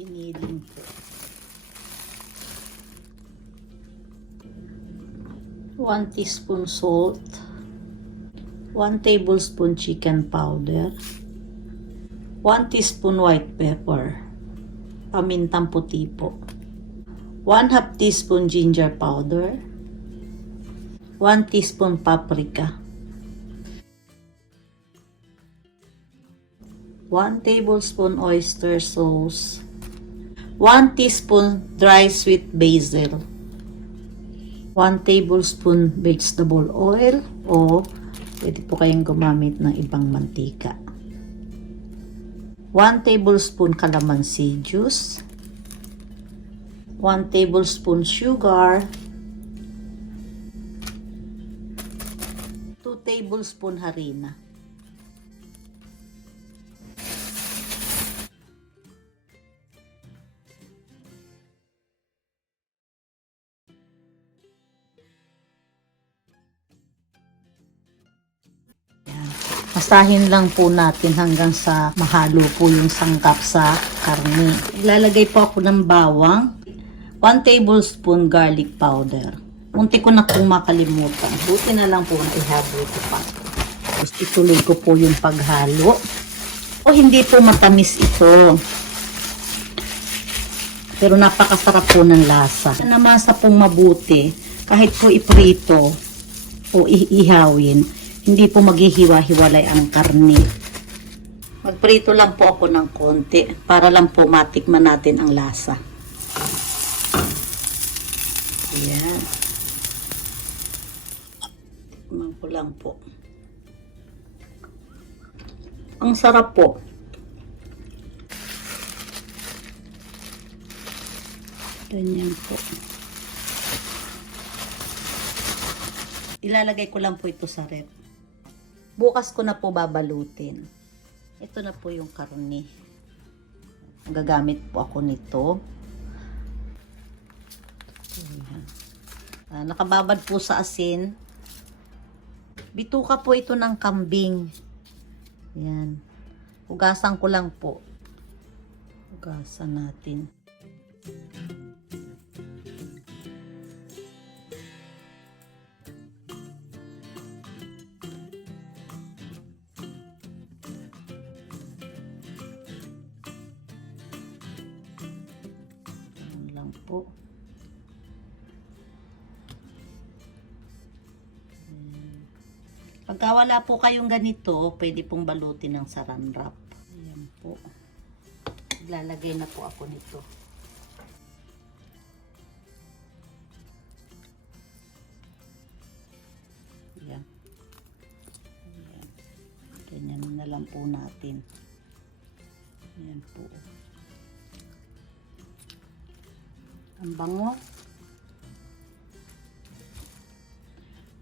Giniling po. 1 teaspoon salt. 1 tablespoon chicken powder. 1 teaspoon white pepper. Pamintang puti po. 1/2 teaspoon ginger powder. 1 teaspoon paprika. 1 tablespoon oyster sauce. 1 teaspoon dry sweet basil. 1 tablespoon vegetable oil o pwede po kayong gumamit ng ibang mantika. 1 tablespoon kalamansi juice. 1 tablespoon sugar. 2 tablespoon harina. Masahin lang po natin hanggang sa mahalo po yung sangkap sa karne. Ilalagay po ako ng bawang. 1 tablespoon garlic powder. Munti ko na pong makalimutan. Buti na lang po na ihalo ko pa. Tapos ituloy ko po yung paghalo. O hindi po matamis ito. Pero napakasarap po ng lasa. Namasa pong mabuti. Kahit po iprito o ihawin, hindi po maghihiwa-hiwalay ang karne. Magprito lang po ako ng konti para lang po matikman natin ang lasa. Ayan. Tikman ko lang po. Ang sarap po. Ganyan po. Ilalagay ko lang po ito sa ref. Bukas ko na po babalutin. Ito na po yung karne. Gagamit po ako nito. Nakababad po sa asin. Bituka po ito ng kambing. Yan. Hugasan ko lang po. Hugasan natin. Po. Pagka wala po kayong ganito, pwede pong balutin ng saran wrap. Ayan po. Lalagay na po ako nito. Ayan. Ayan. Ganyan na lang po natin. Ayan po. Ang bango.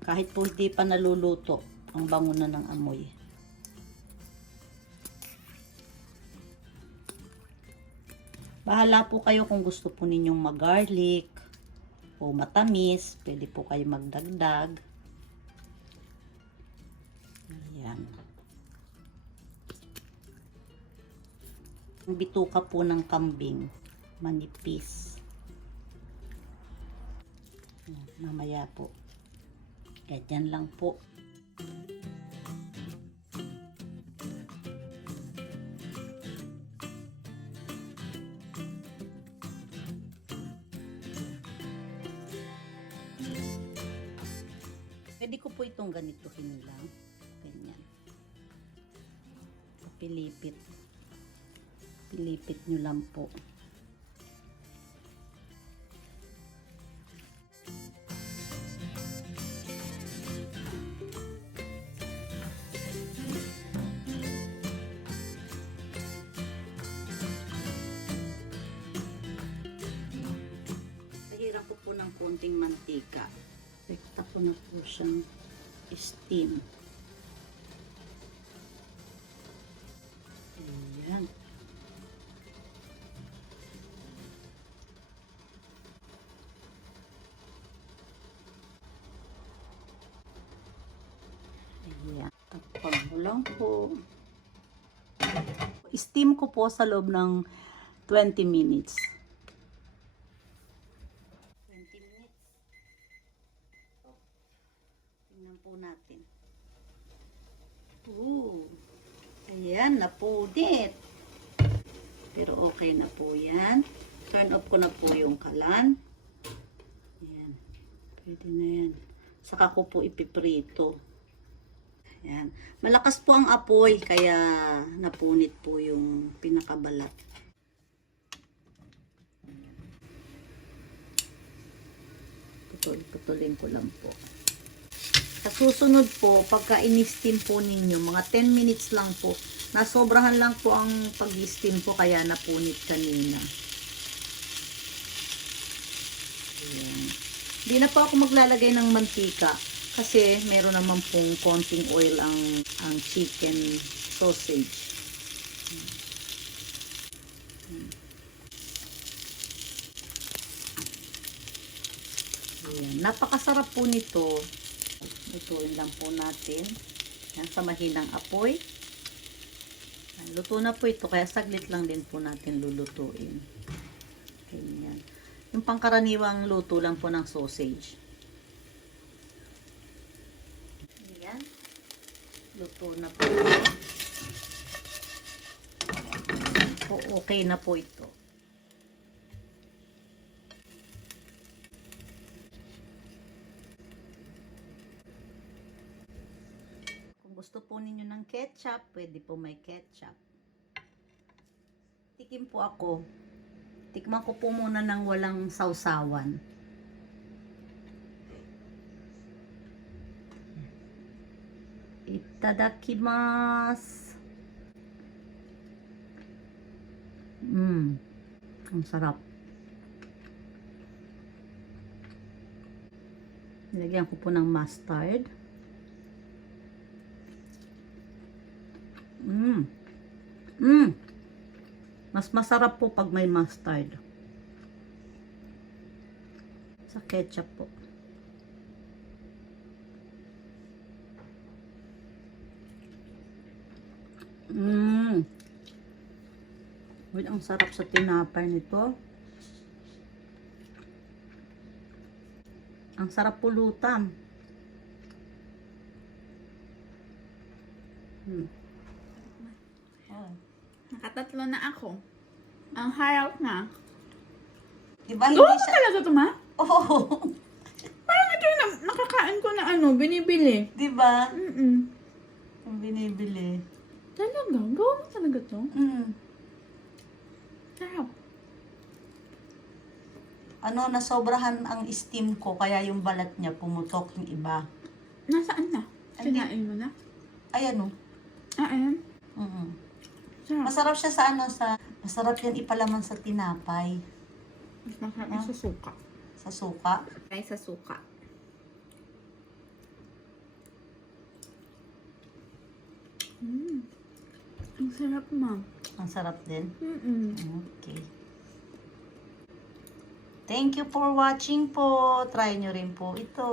Kahit po hindi pa naluluto, ang bango na ng amoy. Bahala po kayo kung gusto po ninyong mag-garlic o matamis. Pwede po kayo magdagdag. Ayan. Ang bituka po ng kambing, manipis. Mamaya po. Ganyan lang po. Pwede ko po itong ganituhin lang. Ganyan. Pilipit. Pilipit nyo lang po. Ng konting mantika. Rekta ko na po siyang steam. Ayan. Ayan. Tapos lang po. Steam ko po sa loob ng 20 minutes. 20 minutes. So, tingnan po natin. Ayan, napunit. Pero okay na po yan. Turn off ko na po yung kalan. Ayan. Pwede na yan. Saka ko po ipiprito. Ayan. Malakas po ang apoy, kaya napunit po yung pinakabalat. Putulin ko lang po. Sa susunod po, pagka in-steam po ninyo, mga 10 minutes lang po. Nasobrahan lang po ang pag-steam po, kaya napunit kanina. Ayan. Hindi na po ako maglalagay ng mantika kasi meron naman pong konting oil ang chicken sausage. Ayan. Napakasarap po nito. Lutuin lang po natin. Yan, sa mahinang apoy. Yan, luto na po ito, kaya saglit lang din po natin lulutuin. Ganyan. Yung pangkaraniwang luto lang po ng sausage. Yan. Luto na po. Okay na po ito. Gusto po ninyo ng ketchup, pwede po may ketchup. Tikim po ako. Tikman ko po muna ng walang sausawan. Itadakimasu. Ang sarap. Nilagyan ko po ng mustard. Mas masarap po pag may mustard. Sa ketchup po. Uy, ang sarap sa tinapay nito. Ang sarap pulutan. Nakatatlo na ako. Ang harap na. Diba Oo, talaga ito, ma? Oo. Parang ito yung nakakain ko na binibili. Diba? Mm-mm. Ang binibili. Talaga? Gawa mo talaga ito? Sarap. Nasobrahan ang steam ko, kaya yung balat niya pumutok yung iba. Nasaan na? Sinain mo na? Ayan o. Ayan. Sarap. Masarap siya sa masarap yan ipalaman sa tinapay. Mas masarap sa suka. Sa suka? Ay, sa suka. Ang sarap, ma. Ang sarap din? Okay. Thank you for watching po. Try nyo rin po ito.